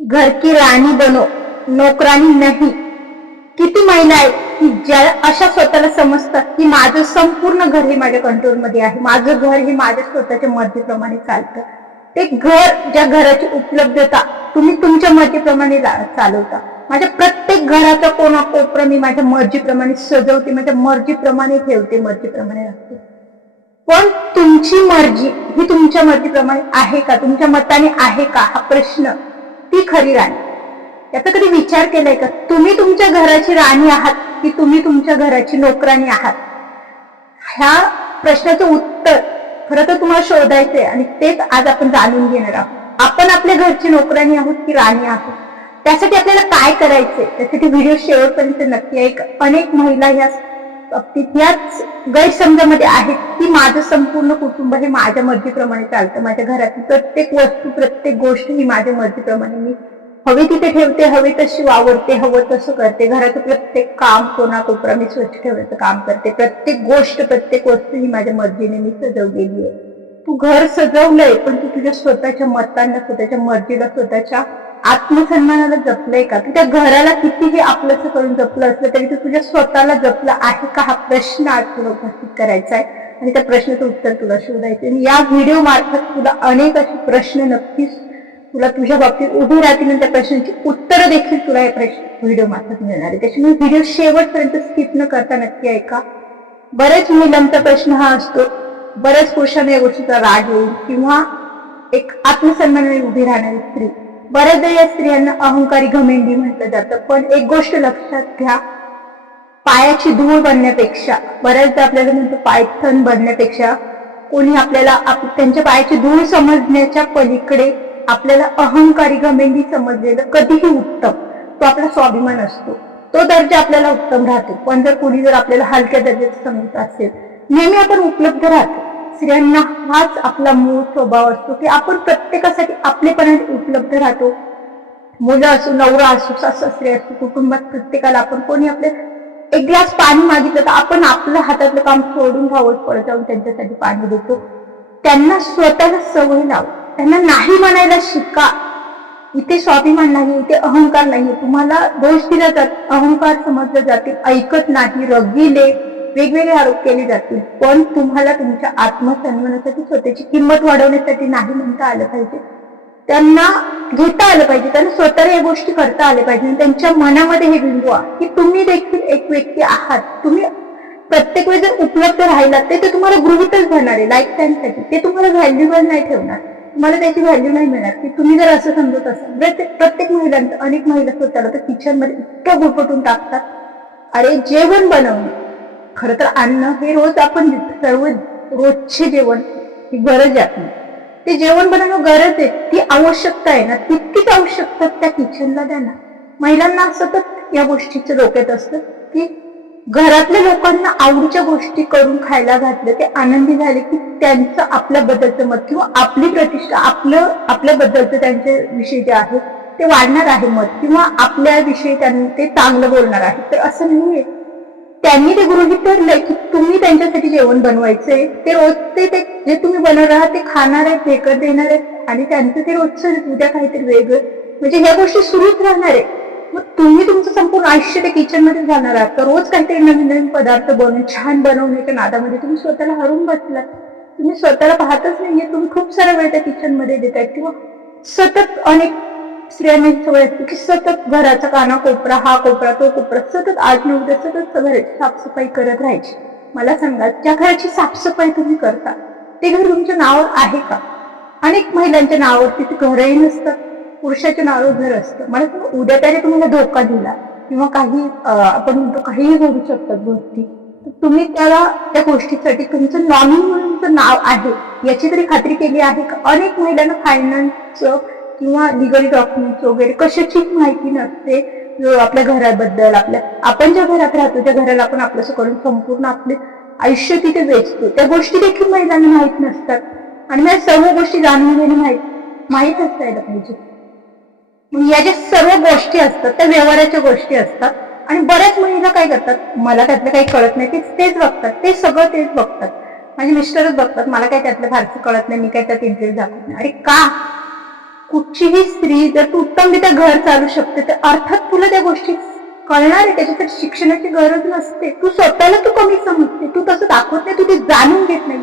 घर की राणी बनो, नोकरानी नाही. किती महिला आहेत की ज्या अशा स्वतःला समजतात की माझं संपूर्ण घर हे माझ्या कंट्रोलमध्ये आहे, माझं घर हे माझ्या स्वतःच्या मर्जीप्रमाणे चालतं. ते घर, ज्या घराची उपलब्धता तुम्ही तुमच्या मर्जीप्रमाणे चालवता. माझ्या प्रत्येक घराचा कोणा कोपरा मी माझ्या मर्जीप्रमाणे सजवते, माझ्या मर्जीप्रमाणे ठेवते, मर्जीप्रमाणे राखते. पण तुमची मर्जी ही तुमच्या मर्जीप्रमाणे आहे का, तुमच्या मताने आहे का, हा प्रश्न ती खरी राणी. याचा कधी विचार केलाय का? तुम्ही तुमच्या घराची राणी आहात की तुम्ही तुमच्या घराची नोकरानी आहात? ह्या प्रश्नाचं उत्तर खरं तर तुम्हाला शोधायचंय आणि तेच आज आपण जाणून घेणार आहोत. आपण आपल्या घरची नोकरानी आहोत की राणी आहोत? त्यासाठी आपल्याला काय करायचंय, त्यासाठी व्हिडिओ शेवटपर्यंत नक्की ऐका. अनेक महिला ह्या बाबतीत याच गैरसमजामध्ये आहेत की माझं संपूर्ण कुटुंब हे माझ्या मर्जीप्रमाणे चालतं, माझ्या घरातली प्रत्येक वस्तू, प्रत्येक गोष्ट ही माझ्या मर्जीप्रमाणे मी हवे तिथे ठेवते, हवे तशी वावरते, हवं तसं करते. घराचं प्रत्येक काम, कोणा कोपरा मी स्वच्छ ठेवण्याचं काम करते. प्रत्येक गोष्ट, प्रत्येक वस्तू ही माझ्या मर्जीने मी सजवलेली आहे. तू घर सजवलंय पण तू तुझ्या स्वतःच्या मतांना, स्वतःच्या मर्जीला, स्वतःच्या आत्मसन्मानाला जपलंय का? तू त्या घराला कितीही आपलंसं करून जपलं असलं तरी तू तुझ्या स्वतःला जपलं आहे का? हा प्रश्न आज तुला उपस्थित करायचा आहे आणि त्या प्रश्नाचं उत्तर तुला शोधायचं आहे. या व्हिडिओ मार्फत तुला अनेक असे प्रश्न नक्कीच तुला तुझ्या बाबतीत उभे राहतील आणि त्या प्रश्नांची उत्तरं देखील तुला या व्हिडिओ मार्फत मिळणार आहे. त्याच्यामुळे व्हिडिओ शेवटपर्यंत स्किप न करता नक्की ऐका. बऱ्याच महिलांचा प्रश्न हा असतो, बऱ्याच पुरुषांना या गोष्टीचा राग येईल किंवा एक आत्मसन्मानाने उभी राहणारी स्त्री. बऱ्याचदा या स्त्रियांना अहंकारी, घमेंडी म्हटलं जातं. पण एक गोष्ट लक्षात घ्या, पायाची धूळ बनण्यापेक्षा, बऱ्याचदा आपल्याला म्हणतो पायथन बनण्यापेक्षा, कोणी आपल्याला त्यांच्या पायाची धूळ समजण्याच्या पलीकडे आपल्याला अहंकारी, घमेंडी समजलेलं कधीही उत्तम. तो आपला स्वाभिमान असतो, तो दर्जा आपल्याला उत्तम राहतो. पण जर कोणी जर आपल्याला हलक्या दर्जाचं समजत असेल, नेहमी आपण उपलब्ध राहतो. स्त्रियांना हाच आपला मूळ स्वभाव असतो की आपण प्रत्येकासाठी आपलेपणाने उपलब्ध राहतो. मुलं असो, नवरा असो, सासू सासरे असो, कुटुंबात प्रत्येकाला आपण, कोणी आपले एक ग्लास पाणी मागितलं तर आपण आपलं हातातलं काम सोडून धावत पडत जाऊन त्यांच्यासाठी पाणी देतो. त्यांना स्वतःला सवय लाव, त्यांना नाही म्हणायला शिका. इथे स्वाभिमान नाही, इथे अहंकार नाही. तुम्हाला दोष दिला जात, अहंकार समजले जातील, ऐकत नाही, रगिले, वेगवेगळे आरोप केले जातील. पण तुम्हाला तुमच्या आत्मसन्मानासाठी, स्वतःची किंमत वाढवण्यासाठी नाही म्हणता आलं पाहिजे. त्यांना घेता आलं पाहिजे, त्यांना स्वतःला या गोष्टी करता आल्या पाहिजे. त्यांच्या मनामध्ये हे बिंबवा की तुम्ही देखील एक व्यक्ती आहात. तुम्ही प्रत्येक वेळी जर उपलब्ध राहिलात ते तुम्हाला गृहीतच धरणार आहे लाईफ टाईमसाठी. ते तुम्हाला व्हॅल्युबल नाही ठेवणार, तुम्हाला त्याची व्हॅल्यू नाही मिळणार की तुम्ही जर असं समजत असाल. प्रत्येक महिलांचं, अनेक महिला स्वतःला तर किचन मध्ये इतकं गुरफटून टाकतात. अरे जेवण बनवणं, खरं तर अन्न हे रोज आपण सर्व रोजचे जेवण ही गरज आहे. ते जेवण बनवणं गरज आहे, ती आवश्यकता आहे ना, तितकीच आवश्यकता त्या किचनला द्या ना. महिलांना सतत या गोष्टीचं डोक्यात असतं की घरातल्या लोकांना आवडीच्या गोष्टी करून खायला घातलं, ते आनंदी झाले की त्यांचं आपल्याबद्दलचं मत किंवा आपली प्रतिष्ठा, आपल्याबद्दलचं त्यांच्या विषयी जे आहे ते वाढणार आहे मत, किंवा आपल्याविषयी त्यांनी ते चांगलं बोलणार आहे. तर असं नाहीये. त्यांनी ते गृहीत धरलंय की तुम्ही त्यांच्यासाठी जेवण बनवायचंय, ते रोजचे ते जे तुम्ही बनवणार आहात ते खाणार आहेत, फेकत देणार आहेत आणि त्यांचं ते रोजचं उद्या काहीतरी वेगळं, म्हणजे ह्या गोष्टी सुरूच राहणार आहे. मग तुम्ही तुमचं संपूर्ण आयुष्य ते किचन मध्ये जाणार आहात तर रोज काहीतरी नवीन नवीन पदार्थ बनवून छान बनवण्याच्या नादामध्ये तुम्ही स्वतःला हरून बसलात. तुम्ही स्वतःला पाहतच नाहीये, तुम्ही खूप सारा वेळ त्या किचन मध्ये देताय. किंवा सतत अनेक स्त्रियांनी सवय असते की सतत घराचा काना कोपरा, हा कोपरा, तो कोपरा, सतत आज न उद्या सतत घराची साफसफाई करत राहायची. मला सांगा, ज्या घराची साफसफाई तुम्ही करता ते घर तुमच्या नावावर आहे का? अनेक महिलांच्या नावावरती ते घरही नसतं, पुरुषाच्या नावावर घर असतं. मला सांगा, उद्या त्याने तुम्हाला धोका दिला किंवा काही आपण म्हणतो काहीही घडू शकतात गोष्टी, तर तुम्ही त्याला त्या गोष्टीसाठी तुमचं नॉमिनी म्हणून नाव आहे याची तरी खात्री केली आहे का? अनेक महिलांना फायनान्सचं किंवा लिगल डॉक्युमेंट्स वगैरे कशाचीच माहिती नसते. आपल्या घराबद्दल, आपण ज्या घरात राहतो त्या घराला आपण आपलंसं करून संपूर्ण आपले आयुष्य तिथे वेचतो, त्या गोष्टी देखील महिलांना माहीत नसतात. आणि मला सर्व गोष्टी जाणून घेणे माहीत असायला पाहिजे. या ज्या सर्व गोष्टी असतात त्या व्यवहाराच्या गोष्टी असतात. आणि बऱ्याच महिला काय करतात, मला त्यातलं काही कळत नाही, तेच बघतात, ते सगळं तेच बघतात. माझे मिस्टरच बघतात, मला काय त्यातलं फारसं कळत नाही, मी काय त्यात इंटरेस्ट दाखवत नाही. अरे का? कुठचीही स्त्री जर तू उत्तमरित्या घर चालू शकते तर अर्थात तुला त्या गोष्टी कळणार आहे. त्याच्यासाठी शिक्षणाची गरज नसते. तू स्वतःला तू कमी समजते, तू तसं दाखवत नाही, तू ते जाणून घेत नाही.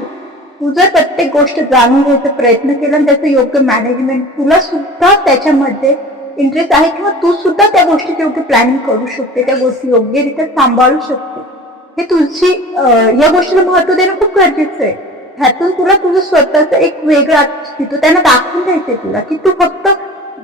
तू जर प्रत्येक गोष्ट जाणून घ्यायचा प्रयत्न केला आणि त्याचं योग्य मॅनेजमेंट, तुला सुद्धा त्याच्यामध्ये इंटरेस्ट आहे किंवा तू सुद्धा त्या गोष्टीची योग्य प्लॅनिंग करू शकते, त्या गोष्टी योग्यरित्या सांभाळू शकते. हे तुझी या गोष्टीला महत्व देणं खूप गरजेचं आहे. ह्यातून तुला तुझं स्वतःचं एक वेगळं अस्तित्व त्यांना दाखवून द्यायचंय तुला, की तू फक्त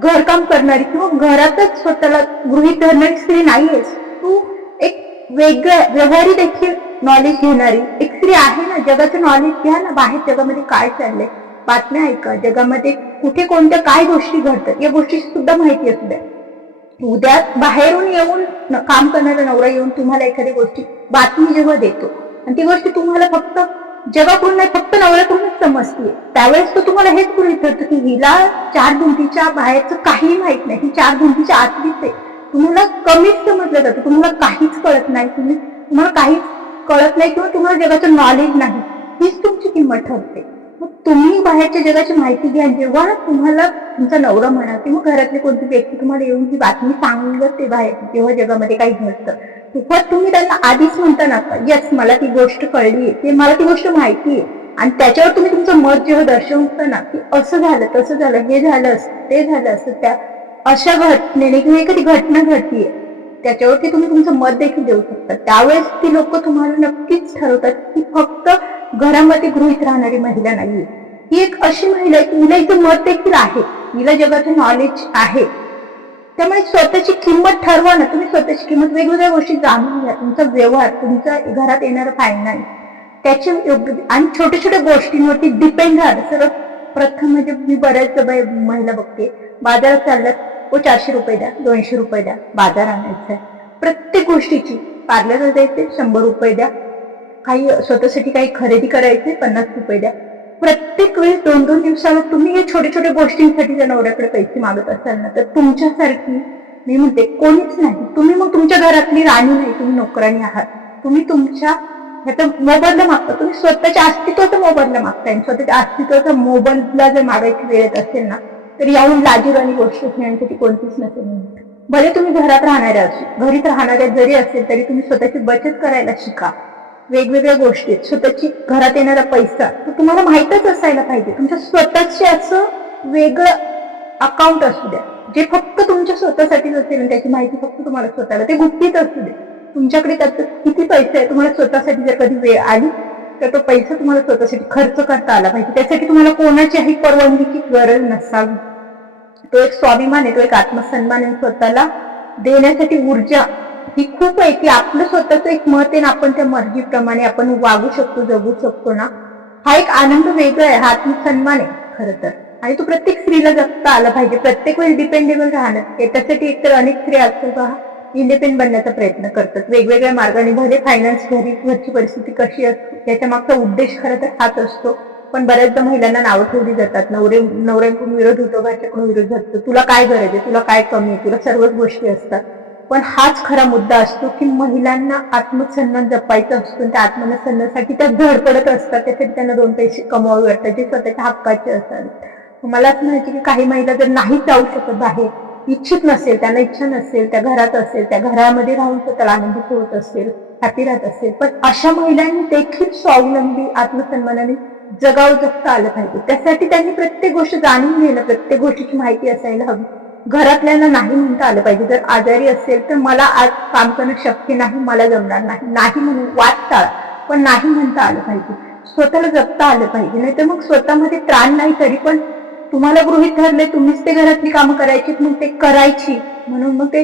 घरकाम करणारी किंवा घरातच स्वतःला गृहीत धरणारी स्त्री नाहीयेस. तू एक वेगळं व्यवहारी देखील नॉलेज घेणारी एक स्त्री आहे ना. जगाचं नॉलेज घ्या ना, बाहेर जगामध्ये काय चाललंय, बातम्या ऐका, जगामध्ये कुठे कोणत्या काय गोष्टी घडतात या गोष्टीची सुद्धा माहिती असू द्या. उद्या बाहेरून येऊन काम करणारा नवरा येऊन तुम्हाला एखादी गोष्टी बातमी जेव्हा देतो आणि ती गोष्ट तुम्हाला फक्त जगाकडून नाही, फक्त नवऱ्याकडूनच समजतीये, त्यावेळेस तो तुम्हाला हेच गृहीत धरतो की हिला 4 भिंतीच्या बाहेरचं काहीही माहित नाही, ही 4 भिंतीच्या आतलीच आहे. तुम्हाला कमीच समजलं जातं, तुम्हाला काहीच कळत नाही, तुम्हाला काहीच कळत नाही किंवा तुम्हाला जगाचं नॉलेज नाही. हीच तुमची किंमत ठरते. मग तुम्ही बाहेरच्या जगाची माहिती घ्या. जेव्हा तुम्हाला तुमचा नवरा म्हणा किंवा घरातली कोणती व्यक्ती तुम्हाला येऊन ही बातमी सांगत ते बाहेर जेव्हा जगामध्ये काही घडतं, तेव्हा तुम्ही त्यांना आधीच म्हणता ना यस मला ती गोष्ट कळली आहे, मला ती गोष्ट माहिती आहे, आणि त्याच्यावर तुम्ही तुमचं मत जेव्हा दर्शवता ना की असं झालं तसं झालं, हे झालं असं ते झालं असं, त्या अशा घटनेने किंवा एखादी घटना घडतीये त्याच्यावरती तुम्ही तुमचं मत देखील देऊ शकता. त्यावेळेस ती लोक तुम्हाला नक्कीच ठरवतात की फक्त घरामध्ये गृहीत राहणारी महिला नाहीये, ही एक अशी महिला आहे की हिला इथं मत देखील आहे, हिला जगाचं नॉलेज आहे. त्यामुळे स्वतःची किंमत ठरवा ना. तुम्ही स्वतःची किंमत वेगवेगळ्या गोष्टी जाणून घ्या. तुमचा व्यवहार, तुमचा घरात येणारं फायनान्स, त्याचे योग्य आणि छोट्या छोट्या गोष्टींवरती डिपेंड राहा. सर्वात प्रथम म्हणजे मी बऱ्याच महिला बघते बाजारात चालल्यात, 400 रुपये द्या, 200 रुपये द्या, बाजार आणायचा आहे. प्रत्येक गोष्टीची पार्लरला जायचे 100 रुपये द्या, काही स्वतःसाठी काही खरेदी करायचे 50 रुपये द्या. प्रत्येक वेळेस 2-2 दिवसाला तुम्ही हे छोट्या छोट्या गोष्टींसाठी जर नवऱ्याकडे पैसे मागत असाल ना तर तुमच्यासारखी मी म्हणते कोणीच नाही. तुम्ही मग तुमच्या घरातली राणी नाही, तुम्ही नोकराणी आहात. तुम्ही तुमच्या मोबदला मागता, तुम्ही स्वतःच्या अस्तित्वाचा मोबदला मागताय. स्वतःच्या अस्तित्वाचा मोबदला जर मागायची वेळ येत असेल ना तर याहून लाजिरवाणी गोष्ट घेण्यासाठी कोणतीच नसेल. भले तुम्ही घरात राहणाऱ्या घरीत राहणाऱ्या जरी असेल तरी तुम्ही स्वतःची बचत करायला शिका. वेगवेगळ्या गोष्टी, स्वतःची घरात येणारा पैसा तो तुम्हाला माहीतच असायला पाहिजे. तुमच्या स्वतःचे असं वेगळं अकाउंट असू द्या जे फक्त तुमच्या स्वतःसाठीच असेल आणि त्याची माहिती फक्त तुम्हाला स्वतःला, ते गुप्तीच असू दे. तुमच्याकडे त्याचं किती पैसे आहे तुम्हाला स्वतःसाठी जर कधी वेळ आली तर तो पैसा तुम्हाला स्वतःसाठी खर्च करता आला पाहिजे. त्यासाठी तुम्हाला कोणाच्याही परवानगीची गरज नसावी. तो एक स्वाभिमान आहे, तो एक आत्मसन्मान आहे. स्वतःला देण्यासाठी ऊर्जा ही खूप आहे की आपलं स्वतःचं एक मत आहे ना, आपण त्या मर्जीप्रमाणे आपण वागू शकतो, जगू शकतो ना, हा एक आनंद वेगळा आहे, हा आत्मसन्मान आहे खरं तर. आणि तो प्रत्येक स्त्रीला जगता आला पाहिजे. प्रत्येक वेळी डिपेंडेबल राहणं, त्याच्यासाठी एकतर अनेक स्त्रिया आजकाल इंडिपेंडंट बनण्याचा प्रयत्न करतात वेगवेगळ्या मार्गाने. भले फायनान्स, घरची परिस्थिती कशी असते याच्या मागचा उद्देश खरं तर हाच असतो. पण बऱ्याचदा महिलांना नावं ठेवली जातात, नवऱ्यांकडून विरोध होतो, घरच्याकडून विरोध होतो, तुला काय गरज आहे, तुला काय कमी आहे, तुला सर्वच गोष्टी असतात. पण हाच खरा मुद्दा असतो की महिलांना आत्मसन्मान जपायचा असतो. त्या आत्मसन्मानासाठी त्या धडपडत असतात, त्यासाठी त्यांना 2 पैसे कमवावे वाटतात जे स्वतःच्या हक्काचे असतात. मला असं म्हणायचं की काही महिला जर नाही जाऊ शकत बाहेर, इच्छित नसेल, त्यांना इच्छा नसेल, त्या घरात असेल, त्या घरामध्ये राहून स्वतःला आनंदित होत असेल, हॅपी राहत असेल, पण अशा महिलांनी देखील स्वावलंबी आत्मसन्मानाने जगता आलं पाहिजे. त्यासाठी त्यांनी प्रत्येक गोष्ट जाणून घेणं, प्रत्येक गोष्टीची माहिती असायला हवी. घरातल्यांना नाही म्हणता आलं पाहिजे. जर आजारी असेल तर मला आज काम करणं शक्य नाही, मला जमणार नाही, नाही म्हणून वाद टाळा, पण नाही म्हणता आलं पाहिजे. स्वतःला जगता आलं पाहिजे. नाही तर मग स्वतःमध्ये त्राण नाही तरी पण तुम्हाला गृहीत ठरले तुम्हीच ते घरातली कामं करायची, मग ते करायची म्हणून मग ते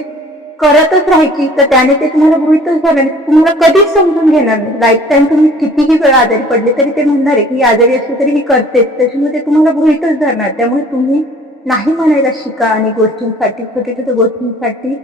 करतच राहायची, तर त्याने ते तुम्हाला गृहीतच धरलं नाही. तुम्हाला कधीच समजून घेणार नाही. लाईफ टाईम तुम्ही कितीही वेळ आजारी पडले तरी ते म्हणणार आहे की आजारी असले तरी ही करतेच, त्याच्यामुळे ते तुम्हाला गृहीतच धरणार. त्यामुळे तुम्ही नाही म्हणायला शिका. आणि गोष्टींसाठी, छोट्या छोट्या गोष्टींसाठी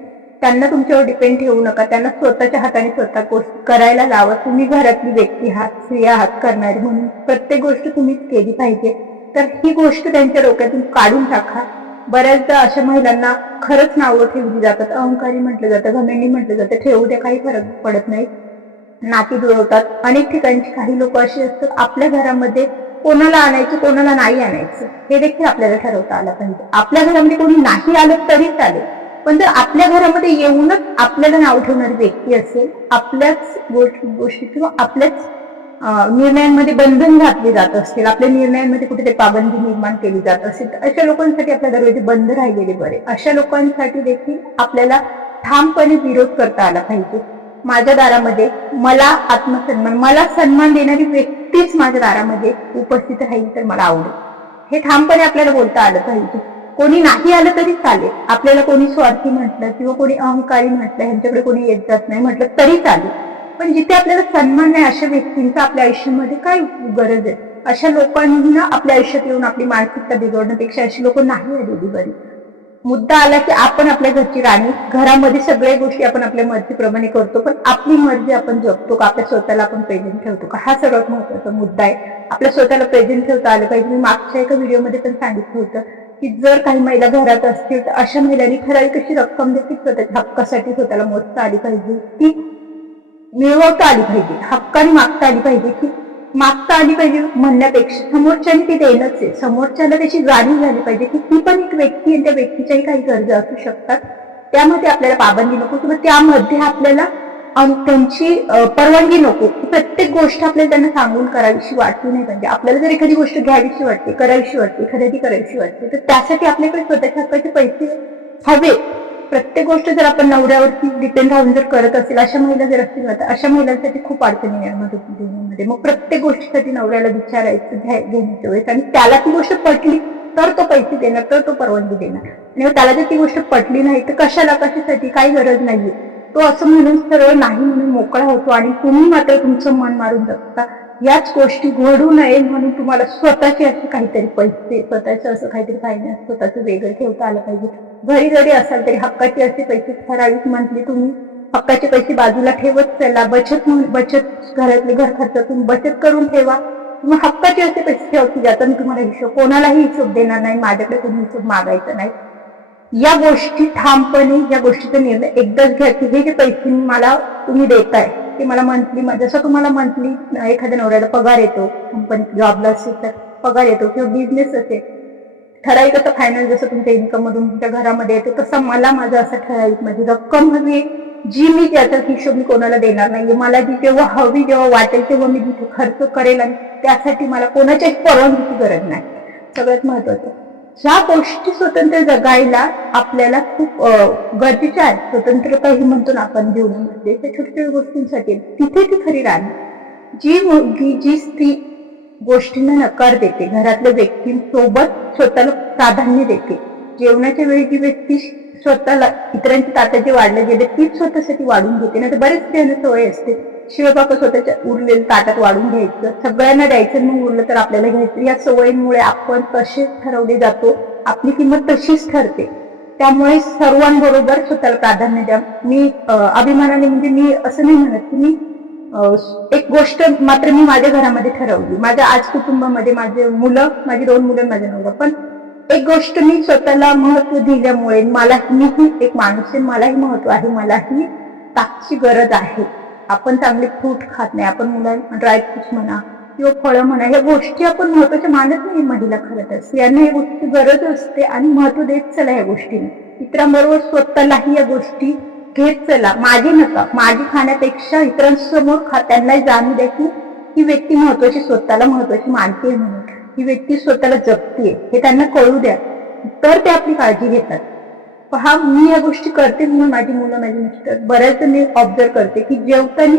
त्यांना तुमच्यावर डिपेंड ठेवू नका. त्यांना स्वतःच्या हाताने स्वतः गोष्ट करायला लावा. तुम्ही घरातली व्यक्ती आहात, स्त्रिया आहात करणारी, म्हणून प्रत्येक गोष्ट तुम्हीच केली पाहिजे. तर ही गोष्ट त्यांच्या डोक्यातून काढून टाका. बऱ्याचदा अशा महिलांना खरंच नावं ठेवली जातात, अहंकारी म्हटलं जातं, घमेंडी म्हटलं जातं. ठेवू द्या, काही फरक पडत नाही. नाती जुळवतात. अनेक ठिकाणची काही लोक अशी असतात आपल्या घरामध्ये कोणाला आणायचं कोणाला नाही आणायचं हे देखील आपल्याला ठरवता आलं पाहिजे. आपल्या घरामध्ये कोणी नाही आलं तरी चालेल, पण जर आपल्या घरामध्ये येऊनच आपल्याला नाव ठेवणारी व्यक्ती असेल, आपल्याच गोष्टी किंवा आपल्याच निर्णयांमध्ये बंधन घातले जात असतील, आपल्या निर्णयांमध्ये कुठेतरी पाबंदी निर्माण केली जात असेल, तर अशा लोकांसाठी आपल्या दरवाजे बंद राहिलेले बरे. अशा लोकांसाठी देखील आपल्याला ठामपणे विरोध करता आला पाहिजे. माझ्या दारामध्ये मला आत्मसन्मान, मला सन्मान देणारी व्यक्तीच माझ्या दारामध्ये उपस्थित राहील तर मला आवडेल, हे ठामपणे आपल्याला बोलता आलं पाहिजे. कोणी नाही आलं तरी चालेल, आपल्याला कोणी स्वार्थी म्हटलं किंवा कोणी अहंकारी म्हटलं, ह्यांच्याकडे कोणी येत जात नाही म्हटलं तरी चालेल, पण जिथे आपल्याला सन्मान आहे अशा व्यक्तींचा आपल्या आयुष्यामध्ये काय गरज आहे? अशा लोकांना आपल्या आयुष्यात येऊन आपली मानसिकता बिघडण्यापेक्षा अशी लोक नाही आलेली बरी. मुद्दा आला की आपण आपल्या घरची राणी, घरामध्ये सगळ्या गोष्टी आपण आपल्या मर्जीप्रमाणे करतो, पण आपली मर्जी आपण जपतो का? आपल्या स्वतःला आपण प्रेझेंट ठेवतो का? हा सर्वात महत्वाचा मुद्दा आहे. आपल्या स्वतःला प्रेझेंट ठेवता आलं पाहिजे. मी मागच्या एका व्हिडिओमध्ये पण सांगितलं होतं की जर काही महिला घरात असतील तर अशा महिलांनी ठराविक अशी रक्कम देखील स्वतःच्या हक्कासाठी स्वतःला मोजता आली पाहिजे, ती मिळवता आली पाहिजे, हक्काने मागता आली पाहिजे. की मागता आली पाहिजे म्हणण्यापेक्षा समोरच्याने ती देणंच आहे, समोरच्याला त्याची जाणीव झाली पाहिजे की ती पण एक व्यक्ती आणि त्या व्यक्तीच्याही काही गरजा असू शकतात, त्यामध्ये आपल्याला पाबंदी नको किंवा त्यामध्ये आपल्याला त्यांची परवानगी नको. प्रत्येक गोष्ट आपल्याला त्यांना सांगून करावीशी वाटली नाही पाहिजे. आपल्याला जर एखादी गोष्ट घ्यावीशी वाटते, करावीशी वाटते, खरेदी करावीशी वाटते, तर त्यासाठी आपल्याकडे स्वतःच्या हक्काचे पैसे हवे. प्रत्येक गोष्ट जर आपण नवऱ्यावरती डिपेंड राहून जर करत असेल, अशा महिला जर असतील तर अशा महिलांसाठी खूप अडचणी निर्माण होती जीवनामध्ये. मग प्रत्येक गोष्टीसाठी नवऱ्याला विचारायचं घेण्याच्या वेळेस, आणि त्याला ती गोष्ट पटली तर तो पैसे देणार, तर तो परवानगी देणार, आणि त्याला जर ती गोष्ट पटली नाही तर कशासाठी, काही गरज नाहीये, तो असं म्हणून सरळ नाही म्हणून मोकळा होतो. आणि तुम्ही मात्र तुमचं मन मारून जगता. याच गोष्टी घडू नये म्हणून तुम्हाला स्वतःचे असे काहीतरी पैसे, स्वतःचं असं काहीतरी फायनान्स स्वतःचं वेगळं ठेवता आलं पाहिजे. घरी जरी असाल तरी हक्काचे असे पैसे ठराविक मंथली तुम्ही हक्काचे पैसे बाजूला ठेवत चला. बचत घरातले घर खर्चातून बचत करून ठेवा. तुम्ही हक्काचे असे पैसे ठेवा की ज्याचा मी तुम्हाला हिशोब, कोणालाही हिशोब देणार नाही, माझ्याकडे कोणी हिशोब मागायचा नाही. या गोष्टी ठामपणे, या गोष्टीचा निर्णय एकदाच घ्या की हे जे पैसे मला तुम्ही देताय ते मला मंथली, जसं तुम्हाला मंथली एखाद्या नवऱ्याला पगार येतो, कंपनी जॉबला असेल तर पगार येतो, किंवा बिझनेस असेल ठराविक असं फायनान्स जसं तुमच्या इन्कम मधून तुमच्या घरामध्ये येतो, तसं मला माझं असं ठराविक माझी रक्कम हवी, जी मी त्याचा हिशोब मी कोणाला देणार नाहीये. मला जी जेव्हा हवी, जेव्हा वाटेल तेव्हा मी जिथे खर्च करेल, आणि त्यासाठी मला कोणाच्याही परवानगीची गरज नाही. सगळ्यात महत्वाचं, ज्या गोष्टी स्वतंत्र जगायला आपल्याला खूप गरजेच्या आहेत, स्वतंत्रता ही म्हणतो ना आपण जीवनामध्ये, त्या छोट्या छोट्या गोष्टींसाठी तिथे ती खरी राणी. जी मुलगी, जी स्त्री गोष्टींना नकार देते, घरातल्या व्यक्तींसोबत स्वतःला प्राधान्य देते, जेवणाच्या वेळी जी व्यक्ती स्वतःला इतरांच्या ताटात जे वाढले गेले तीच स्वतःसाठी वाढून घेते, ना तर बरेच त्यांना सवय असते शिवबापा स्वतःच्या उरलेल्या ताटात वाढून घ्यायचं, सगळ्यांना द्यायचं, मग उरलं तर आपल्याला घ्यायचं. या सवयीमुळे आपण तसेच ठरवले जातो, आपली किंमत तशीच ठरते. त्यामुळे सर्वांबरोबर स्वतःला प्राधान्य द्या. मी अभिमानाने, म्हणजे मी असं नाही म्हणत की मी एक गोष्ट मात्र मी माझ्या घरामध्ये ठरवली, माझ्या आज कुटुंबामध्ये माझे मुलं, माझी 2 मुलं, माझे नवरा, पण एक गोष्ट मी स्वतःला महत्व दिल्यामुळे मीही एक माणूस आहे, मलाही महत्व आहे, मलाही ताकदीची गरज आहे. आपण चांगले फ्रूट खात नाही, आपण मुलांना ड्रायफ्रुट्स म्हणा किंवा फळं म्हणा, या गोष्टी आपण महत्वाच्या मानत नाही महिला. खरं तर स्त्रियांना या गोष्टी गरज असते आणि महत्व देत चला या गोष्टीने. इतरांबरोबर स्वतःलाही या गोष्टी घेत चला. माझी नका, माझी खाण्यापेक्षा इतरांसमोर त्यांना जाणू द्या की ही व्यक्ती महत्वाची, स्वतःला महत्वाची मानते म्हणून, ही व्यक्ती स्वतःला जपते हे त्यांना कळू द्या, तर ते आपली काळजी घेतात. पहा, मी या गोष्टी करते म्हणून माझी मुलं, माझी मिस्टर, बऱ्याचदा मी ऑब्झर्व करते की जेवताना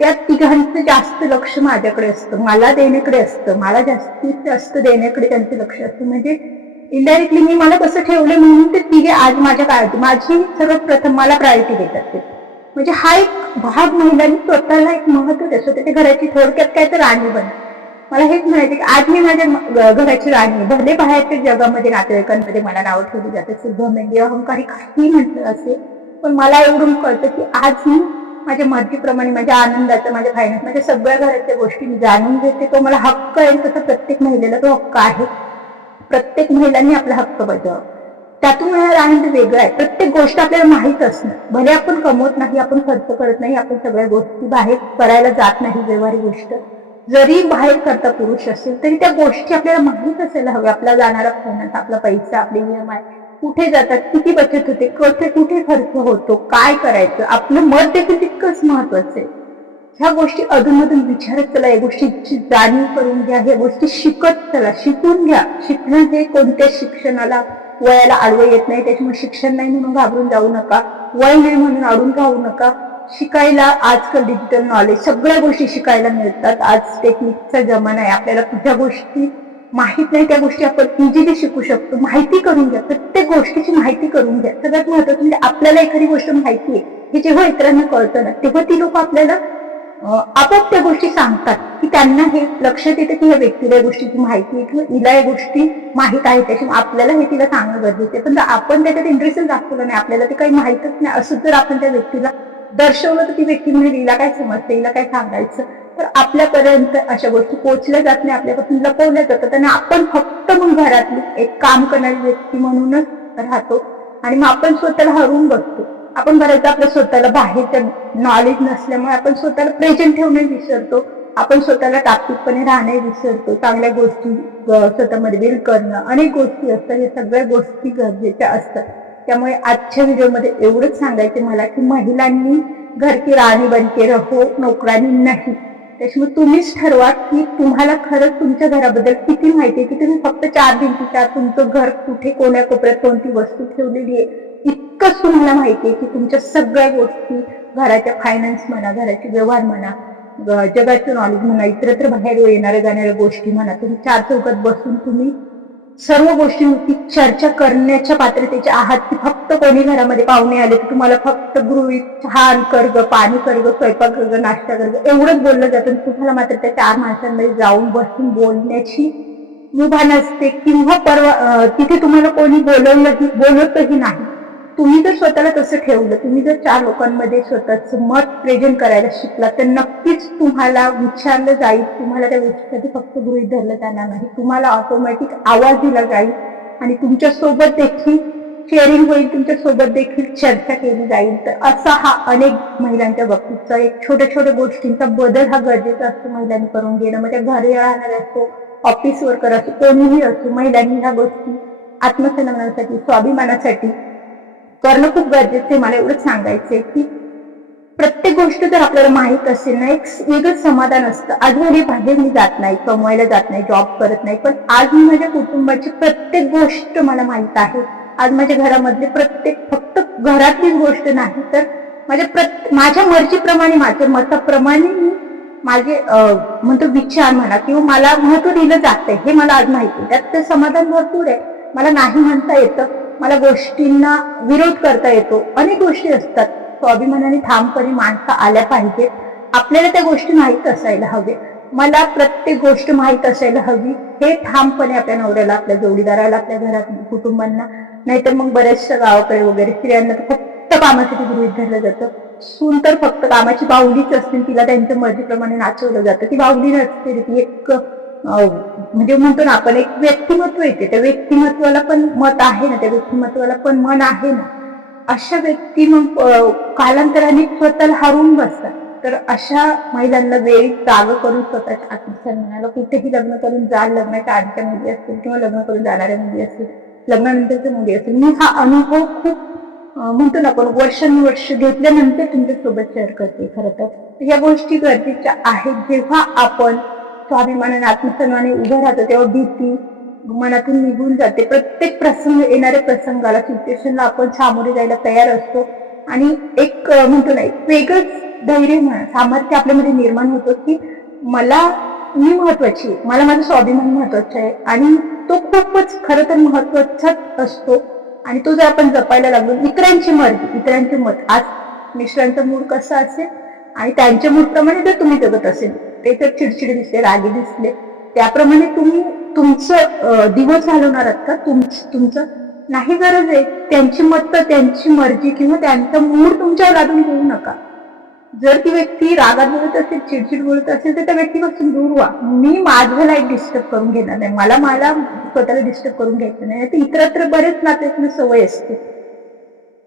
त्या तिघांचं जास्त लक्ष माझ्याकडे असतं, मला देण्याकडे असतं, मला जास्तीत जास्त देण्याकडे त्यांचं लक्ष असतं. म्हणजे इनडायरेक्टली मी मला कसं ठेवलं म्हणून ते तिघे आज माझ्या काळजी, माझी सर्वात प्रथम मला प्रायोरिटी देतात ते. म्हणजे हा एक भाग महिलांनी स्वतःला एक महत्व द्या, स्वतःच्या घराची थोडक्यात काय तर राणी बना. मला हेच म्हणायचं की आज मी माझ्या घराची राणी, भले बाहेरच्या जगामध्ये नातेवाईकांमध्ये मला नाव ठेवली जाते, शुभमेंदी, अहंकारी, काही म्हटलं असेल, पण मला एवढं कळतं की आज मी माझ्या मर्जीप्रमाणे, माझ्या आनंदाचं, माझ्या फायनान्स, माझ्या सगळ्या घराच्या गोष्टी मी जाणून घेते. तो मला हक्क आहे, तसा प्रत्येक महिलेला तो हक्क आहे. प्रत्येक महिलांनी आपला हक्क बजावा. त्यातून मिळणारा आनंद वेगळा आहे. प्रत्येक गोष्ट आपल्याला माहित असणं, भले आपण कमवत नाही, आपण खर्च करत नाही, आपण सगळ्या गोष्टी बाहेर करायला जात नाही, व्यवहारी गोष्ट, जरी बाहेर करता पुरुष असेल तरी त्या गोष्टी आपल्याला माहीत असायला हव्या. आपला जाणारा फायनान्स, आपला पैसा, आपली EMI कुठे जातात, किती बचत होते, कुठे खर्च होतो, काय करायचं, आपलं मत देखील तितकंच महत्वाचं आहे. ह्या गोष्टी अधूनमधून विचारत चला, या गोष्टीची जाणीव करून घ्या, ह्या गोष्टी शिकत चला, शिकून घ्या. शिकणं हे कोणत्या शिक्षणाला वयाला आडवं येत नाही, त्याच्यामुळे शिक्षण नाही म्हणून घाबरून जाऊ नका, वय नाही म्हणून अडून राहू नका. शिकायला आजकाल डिजिटल नॉलेज, सगळ्या गोष्टी शिकायला मिळतात. आज टेक्निकचा जमाना आहे. आपल्याला कुठल्या गोष्टी माहित नाही त्या गोष्टी आपण इझिली शिकू शकतो. माहिती करून घ्या, प्रत्येक गोष्टीची माहिती करून घ्या. सगळ्यात महत्वाचं म्हणजे आपल्याला एखादी गोष्ट माहिती आहे हे जेव्हा इतरांना कळतं ना, तेव्हा ती लोक आपल्याला आपोआप त्या गोष्टी सांगतात, की त्यांना हे लक्षात येतं की या व्यक्तीला या गोष्टीची माहिती आहे किंवा हिला या गोष्टी माहित आहे, त्याच्यामुळे आपल्याला हे तिला सांगणं गरजेचं आहे. पण जर आपण त्याच्यात इंटरेस्ट दाखवलं नाही, आपल्याला ते काही माहितच नाही असं जर आपण त्या व्यक्तीला दर्शवलं, तर ती व्यक्ती म्हणजे हिला काय समजते, हिला काय सांगायचं, तर आपल्यापर्यंत अशा गोष्टी पोहोचल्या जात नाही, आपल्यापासून लपवल्या जातात. आणि आपण फक्त मग घरातली एक काम करणारी व्यक्ती म्हणूनच राहतो आणि मग आपण स्वतःला हरवून बसतो. आपण बऱ्याचदा आपल्या स्वतःला बाहेरचं नॉलेज नसल्यामुळे आपण स्वतःला प्रेझेंट ठेवणे विसरतो, आपण स्वतःला टापटीपणे राहणे विसरतो. चांगल्या गोष्टी स्वतःमध्ये बिल्ड करणं, अनेक गोष्टी असतात, या सगळ्या गोष्टी गरजेच्या असतात. त्यामुळे आजच्या व्हिडिओमध्ये एवढंच सांगायचे मला की महिलांनी घर की राणी बनके रहो, नोकरांनी नाही. त्याच्यामुळे तुम्हीच ठरवा की तुम्हाला खरंच तुमच्या घराबद्दल किती माहिती आहे, की तुम्ही फक्त 4 भिंतीच्या तुमचं घर कुठे, कोण्या कोपऱ्यात कोणती वस्तू ठेवलेली आहे इतकंच तुम्हाला माहिती आहे, की तुमच्या सगळ्या गोष्टी, घराच्या फायनान्स म्हणा, घराचे व्यवहार म्हणा, जगाचं नॉलेज म्हणा, इतरत्र बाहेर येणाऱ्या जाणाऱ्या गोष्टी म्हणा, तुम्ही 4 चौकात बसून तुम्ही सर्व गोष्टींवरती चर्चा करण्याच्या पात्रतेच्या आहात. की फक्त कोणी घरामध्ये पाहुणे आले तर तुम्हाला फक्त गृहित चहा कर ग, पाणी कर ग, स्वयंपाक कर ग, नाश्ता कर ग एवढंच बोललं जातं. तुम्हाला मात्र त्या 4 माणसांमध्ये जाऊन बसून बोलण्याची मुभा नसते किंवा तिथे तुम्हाला कोणी बोलतही नाही. तुम्ही जर स्वतःला तसं ठेवलं, तुम्ही जर 4 लोकांमध्ये स्वतःचं मत प्रेझेंट करायला शिकला, तर नक्कीच तुम्हाला विचारलं जाईल, तुम्हाला त्या गोष्टीसाठी फक्त गृहीत धरलं जाणार नाही, तुम्हाला ऑटोमॅटिक आवाज दिला जाईल आणि तुमच्या सोबत देखील शेअरिंग होईल, तुमच्या सोबत देखील चर्चा केली जाईल. तर असा हा अनेक महिलांच्या बाबतीतचा एक छोट्या छोट्या गोष्टींचा बदल हा गरजेचा असतो महिलांनी करून घेणं. म्हणजे घरी राहणारे असो, ऑफिस वर्कर असो, कोणीही असो, महिलांनी ह्या गोष्टी आत्मसन्मानासाठी, स्वाभिमानासाठी करणं खूप गरजेचं आहे. मला एवढंच सांगायचंय की प्रत्येक गोष्ट जर आपल्याला माहित असेल ना, एक वेगळं समाधान असतं. आज बाहेर मी जात नाही, कमवायला जात नाही, जॉब करत नाही, पण आज मी माझ्या कुटुंबाची प्रत्येक गोष्ट मला माहित आहे. आज माझ्या घरामधले फक्त घरातलीच गोष्ट नाही, तर माझ्या मर्जीप्रमाणे, माझ्या मताप्रमाणे मी माझे म्हणतो विचार म्हणा किंवा मला महत्व दिलं जातंय हे मला आज माहिती आहे. त्यात ते समाधान भरपूर आहे. मला नाही म्हणता येतं, मला गोष्टींना विरोध करता येतो, अनेक गोष्टी असतात. स्वाभिमानाने ठामपणे माणसं आल्या पाहिजेत. आपल्याला त्या गोष्टी माहीत असायला हवे. मला प्रत्येक गोष्ट माहीत असायला हवी, हे ठामपणे आपल्या नवऱ्याला, आपल्या जोडीदाराला, आपल्या घरात कुटुंबांना. नाहीतर मग बऱ्याचशा गावाकडे वगैरे स्त्रियांना फक्त कामासाठी गृहीत धरलं जातं. सून तर फक्त कामाची बाहुलीच असते, तिला त्यांच्या मर्जीप्रमाणे नाचवलं जातं. ती बाहुली नसते, ती एक म्हणजे म्हणतो ना आपण, एक व्यक्तिमत्व येते. त्या व्यक्तिमत्वाला पण मत आहे ना, त्या व्यक्तिमत्वाला पण मन आहे ना. अशा व्यक्ती मग कालांतराने स्वतःला हरवून बसतात. तर अशा महिलांना वेळी जागा करून स्वतःच्या आत्मसन्मानाला कुठेही लग्न करून लग्नाच्या आधीच्या मुली असतील किंवा लग्न करून जाणाऱ्या मुली असतील, लग्नानंतरच्या मुली असतील, मी हा अनुभव खूप म्हणतो ना आपण वर्षानुवर्ष घेतल्यानंतर तुमच्यासोबत शेअर करते. खरं तर या गोष्टी गरजेच्या आहेत. जेव्हा आपण स्वाभिमानाने, आत्मसन्मानाने उभं राहतो, तेव्हा भीती मनातून निघून जाते. प्रत्येक येणाऱ्या प्रसंगाला, सिच्युएशनला आपण सामोरे जायला तयार असतो आणि एक म्हणतो ना, एक वेगळंच धैर्य म्हणा, सामर्थ्य आपल्यामध्ये निर्माण होतं की मी महत्वाची आहे, मला माझं स्वाभिमान महत्वाचं आहे. आणि तो खूपच खरं तर महत्वाचाच असतो. आणि तो जर आपण जपायला लागलो, इतरांची मर्जी, इतरांचे मत, आज मिस्टरांचा मूड कसा असेल आणि त्यांच्या मूडप्रमाणे जर तुम्ही जगत असेल, ते जर चिडचिड दिसले, रागी दिसले, त्याप्रमाणे तुम्ही तुमचं दिवस घालवणार आहात का? तुमचं नाही गरज आहे. त्यांची मत, त्यांची मर्जी किंवा त्यांचा मूड तुमच्यावर लादून घेऊ नका. जर ती व्यक्ती रागात बोलत असेल, चिडचिड बोलत असेल, तर त्या व्यक्तीपासून दूर व्हा. मी माझं लाईफ डिस्टर्ब करून घेणार नाही, मला स्वतःला डिस्टर्ब करून घ्यायचं नाही. तर इतरत्र बरेच नात्यातून सवय असते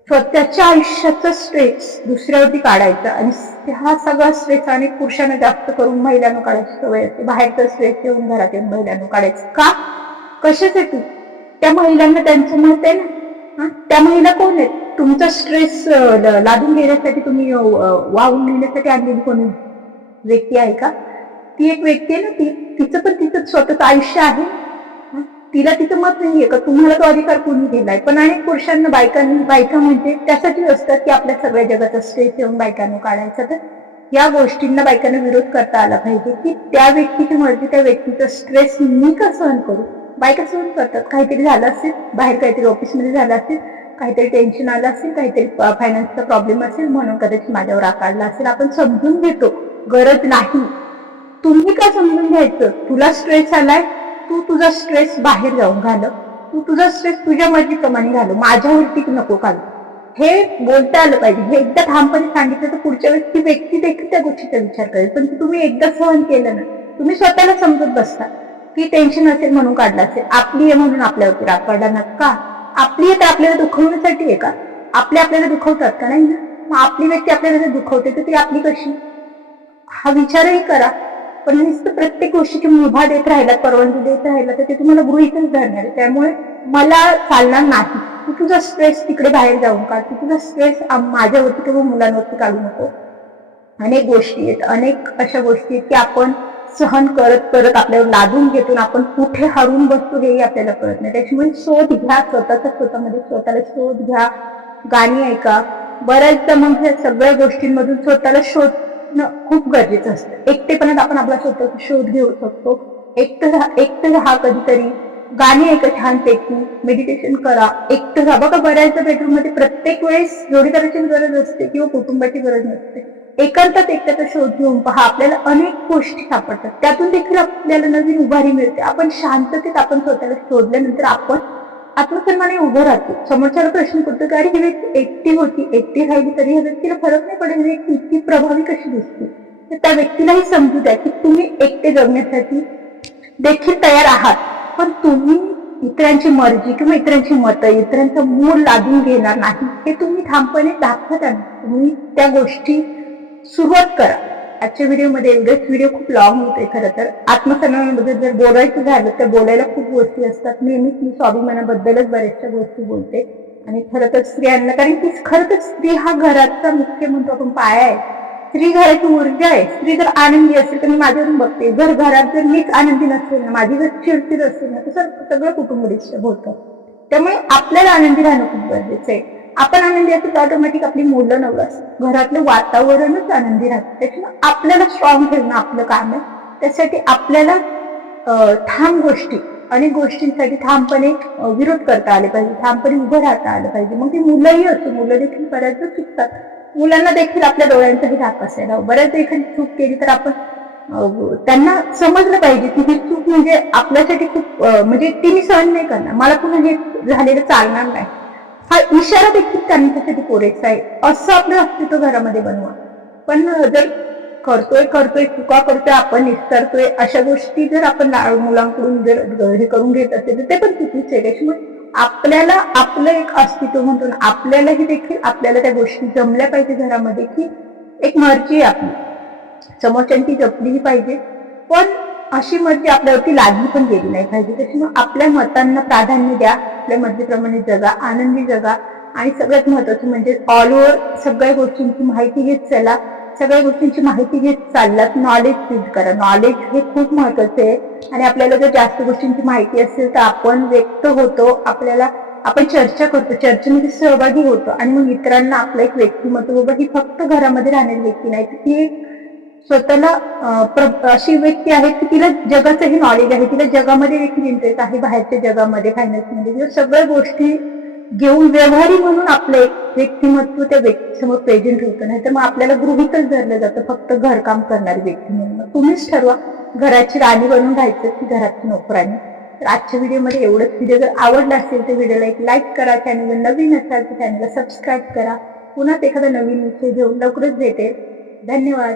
स्वतःच्या आयुष्याचा स्ट्रेस दुसऱ्यावरती काढायचा आणि हा सगळा स्ट्रेस अनेक पुरुषांना जास्त करून महिलांना काढायची सवय असते. बाहेरचा स्ट्रेस येऊन घरात येऊन महिलांना काढायचं का? कशासाठी? त्या महिलांना त्यांचं मत आहे ना. त्या महिला कोण आहेत? तुमचा स्ट्रेस लादून घेण्यासाठी, तुम्ही वाहून घेण्यासाठी आणलेली कोणी व्यक्ती आहे का? ती एक व्यक्ती आहे ना, तिचं पण तिचं स्वतःचं आयुष्य आहे. तिला तिचं मत नाहीये का? तुम्हाला तो अधिकार कोणी दिलाय? पण अनेक पुरुषांना बायका म्हणजे त्यासाठी असतात की आपल्या सगळ्या जगाचा स्ट्रेस येऊन बायकांना काढायचा. तर या गोष्टींना बायकांना विरोध करता आला पाहिजे की त्या व्यक्तीची मर्जी, त्या व्यक्तीचा स्ट्रेस मी का सहन करू? बायका सहन करतात. काहीतरी झालं असेल, बाहेर काहीतरी ऑफिसमध्ये झालं असेल, काहीतरी टेन्शन आलं असेल, काहीतरी फायनान्सचा प्रॉब्लेम असेल, म्हणून कदाचित माझ्यावर आकारला असेल. आपण समजून घेतो, गरज नाही. तुम्ही का समजून घ्यायचं? तुला स्ट्रेस आलाय, तू तुझा स्ट्रेस बाहेर जाऊन घाल, तू तुझा स्ट्रेस तुझ्या मर्जीप्रमाणे घाल, माझ्यावरती नको घालू. हे बोलता आलं पाहिजे. हे एकदा ठामपणे सांगितलं तर पुढच्या वेळेस ती व्यक्ती देखील त्या गोष्टीचा विचार करेल. पण तुम्ही एकदा सहन केलं ना, तुम्ही स्वतःला समजत बसता की टेन्शन असेल म्हणून काढलं असेल, आपली आहे म्हणून आपल्यावरती राग काढला ना. का आपली आहे? तर आपल्याला दुखवण्यासाठी आहे का? आपल्याला दुखवतात का? नाही ना. मग आपली व्यक्ती आपल्याला जर दुखवते तर ती आपली कशी? हा विचारही करा. पण नुसतं प्रत्येक गोष्टीची मुभा देत राहिला, परवानगी देत राहिला तर ते तुम्हाला गृहीतच धरणार आहे. त्यामुळे मला चालणार नाही. तू तुझा स्ट्रेस तिकडे बाहेर जाऊन काढ, तू तुझा स्ट्रेस माझ्यावरती किंवा मुलांवरती काढू नको. अनेक गोष्टी आहेत, अनेक अशा गोष्टी आहेत की आपण सहन करत करत आपल्यावर लादून घेतो, आपण कुठे हरून बसतो हेही आपल्याला कळत नाही. त्याच्यामुळे शोध घ्या, स्वतःमध्ये स्वतःला शोध घ्या. गाणी ऐका. बऱ्याचदा मग ह्या सगळ्या गोष्टींमधून स्वतःला शोधणं खूप गरजेचं असतं. एकटेपणात आपण आपला स्वतःचा शोध घेऊ शकतो. एकटं राहा कधीतरी, गाणी ऐका छानपैकी, मेडिटेशन करा, एकटं राहा. बघा बऱ्याचदा बेडरूम मध्ये प्रत्येक वेळेस जोडीदाराची गरज असते किंवा कुटुंबाची गरज नसते. एकांतात एकट्याचा शोध घेऊन पहा, आपल्याला अनेक गोष्टी सापडतात. त्यातून देखील आपल्याला नवीन उभारी मिळते. आपण शांततेत आपण स्वतःला शोधल्यानंतर आपण आत्मसन्माने उभं राहतो. समोरच्याला प्रश्न पडतो की अरे ही व्यक्ती एकटी होती, एकटी राहिली तरी या व्यक्तीला फरक नाही पडेल, ही व्यक्ती इतकी प्रभावी कशी दिसते. तर त्या व्यक्तीलाही समजू द्या की तुम्ही एकटे जगण्यासाठी देखील तयार आहात. पण तुम्ही इतरांची मर्जी किंवा इतरांची मतं, इतरांचं मूळ लादून घेणार नाही, हे तुम्ही ठामपणे दाखवत आहे. तुम्ही त्या गोष्टी सुरुवात करा. आजच्या व्हिडिओमध्ये एवढेच. व्हिडिओ खूप लॉंग होते. खरं तर आत्मसन्मानाबद्दल जर बोलायचं झालं तर बोलायला खूप गोष्टी असतात. नेहमीच मी स्वाभिमानाबद्दलच बऱ्याचशा गोष्टी बोलते. आणि खरं तर स्त्रियांना, कारण की खरं तर स्त्री हा घराचा मुख्य म्हणतो आपण पाया आहे. स्त्री घराची ऊर्जा आहे. स्त्री जर आनंदी असेल तर मी माझ्यावरून बघते, घरात जर मीच आनंदी नसेल ना, माझी जर चिडचिड असेल ना, तर सगळं कुटुंब डिस्टर्ब होतं. त्यामुळे आपल्याला आनंदी राहणं खूप गरजेचं आहे. आपण आनंदी असेल तर ऑटोमॅटिक आपली मुलं नवस, घरातलं वातावरणच आनंदी राहतं. त्याच्यामुळे आपल्याला स्ट्रॉंग ठेवणं आपलं काम आहे. त्यासाठी आपल्याला ठाम गोष्टी, अनेक गोष्टींसाठी ठामपणे विरोध करता आले पाहिजे, ठामपणे उभं राहता आलं पाहिजे. मग ती मुलंही असो, मुलं देखील बऱ्याचदा चुकतात. मुलांना देखील आपल्या डोळ्यांचाही धाक असायला. बऱ्याचदा एखादी चूक केली तर आपण त्यांना समजलं पाहिजे की ही चूक म्हणजे आपल्यासाठी खूप म्हणजे ती मी सहन नाही करणार, मला पुन्हा हे झालेलं चालणार नाही. हा इशारा देखील त्यांच्यासाठी पुरेसा आहे. असं आपलं अस्तित्व घरामध्ये बनवा. पण जर करतोय चुका करतोय, आपण निस्तरतोय, अशा गोष्टी जर आपण मुलांकडून जर हे करून घेत असेल तर ते पण चुकीचे आहे. त्याच्यामुळे आपल्याला आपलं एक अस्तित्व म्हणतो ना, आपल्यालाही देखील आपल्याला त्या गोष्टी जमल्या पाहिजे घरामध्ये, की एक मर्जी आहे आपली, समोरच्यांची जपलीही पाहिजे, पण अशी मर्जी आपल्यावरती लादली पण गेली नाही पाहिजे. त्याच्यामुळे आपल्या मतांना प्राधान्य द्या, आपल्या मर्जीप्रमाणे जगा, आनंदी जगा. आणि सगळ्यात महत्वाचं म्हणजे ऑल ओव्हर सगळ्या गोष्टींची माहिती घेत चला, सगळ्या गोष्टींची माहिती घेत चाललात, नॉलेज बिल्ड करा. नॉलेज हे खूप महत्वाचं आहे. आणि आपल्याला जर जास्त गोष्टींची माहिती असेल तर आपण व्यक्त होतो, आपण चर्चा करतो, चर्चेमध्ये सहभागी होतो. आणि मग इतरांना आपलं एक व्यक्तिमत्व, बाबा ही फक्त घरामध्ये राहणारी व्यक्ती नाही, तर ती एक स्वतःला अशी व्यक्ती आहे की तिला जगाचंही नॉलेज आहे, तिला जगामध्ये देखील इंटरेस्ट आहे, बाहेरच्या जगामध्ये, फायनान्समध्ये, सगळ्या गोष्टी घेऊन व्यवहारी म्हणून आपलं एक व्यक्तिमत्व त्या व्यक्तीसमोर प्रेझेंट होतं. नाही तर मग आपल्याला गृहीतच धरलं जातं फक्त घरकाम करणारी व्यक्ती म्हणून. तुम्हीच ठरवा घराची राणी बनून राहायचं की घराची नोकरानी. तर आजच्या व्हिडिओमध्ये एवढंच. व्हिडिओ जर आवडला असेल तर व्हिडिओला एक लाईक करा, चॅनल नवीन असाल तर चॅनलला सबस्क्राईब करा. पुन्हा एखादा नवीन विषय घेऊन लवकरच भेटेल. धन्यवाद.